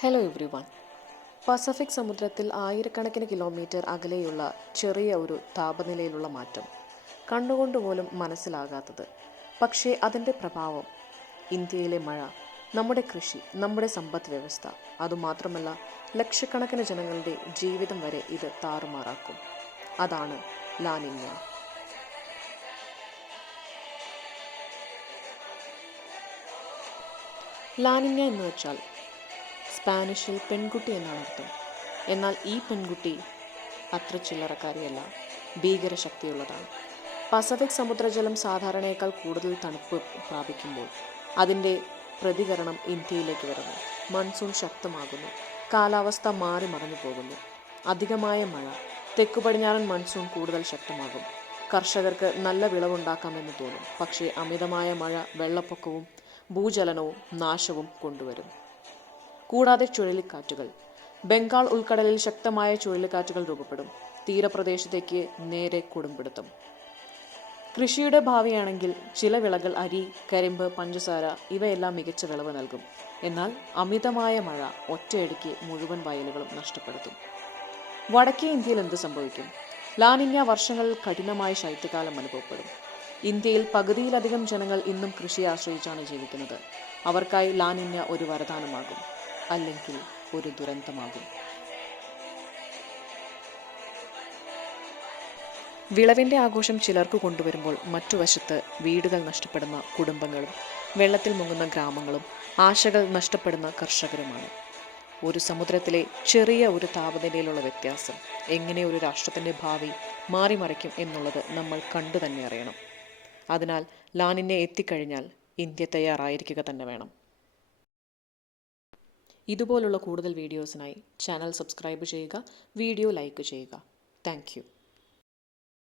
Hello every one. Pacific സമുദ്രത്തിൽ ആയിരക്കണക്കിന് kilometre അകലെയുള്ള ചെറിയ ഒരു താപനിലയിലുള്ള മാറ്റം, കണ്ണുകൊണ്ട് പോലും മനസ്സിലാകാത്തത്. പക്ഷേ അതിൻ്റെ പ്രഭാവം ഇന്ത്യയിലെ മഴ, നമ്മുടെ കൃഷി, നമ്മുടെ സമ്പദ് വ്യവസ്ഥ, അതുമാത്രമല്ല ലക്ഷക്കണക്കിന് ജനങ്ങളുടെ ജീവിതം വരെ ഇത് താറുമാറാക്കും. അതാണ് ലാനിന്യ. ലാനിന്യ എന്ന് വെച്ചാൽ സ്പാനിഷിൽ പെൺകുട്ടി എന്നാണ് അർത്ഥം. എന്നാൽ ഈ പെൺകുട്ടി അത്ര ചില്ലറക്കാരിയല്ല, ഭീകരശക്തിയുള്ളതാണ്. പസഫിക് സമുദ്രജലം സാധാരണയേക്കാൾ കൂടുതൽ തണുപ്പ് പ്രാപിക്കുമ്പോൾ അതിൻ്റെ പ്രതികരണം ഇന്ത്യയിലേക്ക് വരുന്നു. മൺസൂൺ ശക്തമാകുന്നു, കാലാവസ്ഥ മാറി മറഞ്ഞു പോകുന്നു. അധികമായ മഴ, തെക്കു പടിഞ്ഞാറൻ മൺസൂൺ കൂടുതൽ ശക്തമാകും. കർഷകർക്ക് നല്ല വിളവുണ്ടാക്കാമെന്ന് തോന്നും. പക്ഷേ അമിതമായ മഴ വെള്ളപ്പൊക്കവും ഭൂചലനവും നാശവും കൊണ്ടുവരും. കൂടാതെ ചുഴലിക്കാറ്റുകൾ, ബംഗാൾ ഉൾക്കടലിൽ ശക്തമായ ചുഴലിക്കാറ്റുകൾ രൂപപ്പെടും. തീരപ്രദേശത്തേക്ക് നേരെ കൊടുംപിടുത്തം. കൃഷിയുടെ ഭാവിയാണെങ്കിൽ ചില വിളകൾ അരി, കരിമ്പ്, പഞ്ചസാര ഇവയെല്ലാം മികച്ച വിളവ് നൽകും. എന്നാൽ അമിതമായ മഴ ഒറ്റയടിക്ക് മുഴുവൻ വയലുകളും നഷ്ടപ്പെടുത്തും. വടക്കേ ഇന്ത്യയിൽ എന്ത് സംഭവിക്കും? ലാനിന്യ വർഷങ്ങളിൽ കഠിനമായ ശൈത്യകാലം അനുഭവപ്പെടും. ഇന്ത്യയിൽ പകുതിയിലധികം ജനങ്ങൾ ഇന്നും കൃഷിയെ ആശ്രയിച്ചാണ് ജീവിക്കുന്നത്. അവർക്കായി ലാനിന്യ ഒരു വരദാനമാകും, അല്ലെങ്കിൽ ഒരു ദുരന്തമാകും. വിളവിൻ്റെ ആഘോഷം ചിലർക്ക് കൊണ്ടുവരുമ്പോൾ മറ്റു വശത്ത് വീടുകൾ നഷ്ടപ്പെടുന്ന കുടുംബങ്ങളും വെള്ളത്തിൽ മുങ്ങുന്ന ഗ്രാമങ്ങളും ആശകൾ നഷ്ടപ്പെടുന്ന കർഷകരുമാണ്. ഒരു സമുദ്രത്തിലെ ചെറിയ ഒരു താപനിലയിലുള്ള വ്യത്യാസം എങ്ങനെ ഒരു രാഷ്ട്രത്തിൻ്റെ ഭാവി മാറിമറിക്കും എന്നുള്ളത് നമ്മൾ കണ്ടു തന്നെ അറിയണം. അതിനാൽ ലാനിന്യ എത്തിക്കഴിഞ്ഞാൽ ഇന്ത്യ തയ്യാറായിരിക്കുക തന്നെ വേണം. ഇതുപോലുള്ള കൂടുതൽ വീഡിയോസിനായി ചാനൽ സബ്സ്ക്രൈബ് ചെയ്യുക, വീഡിയോ ലൈക്ക് ചെയ്യുക. Thank you.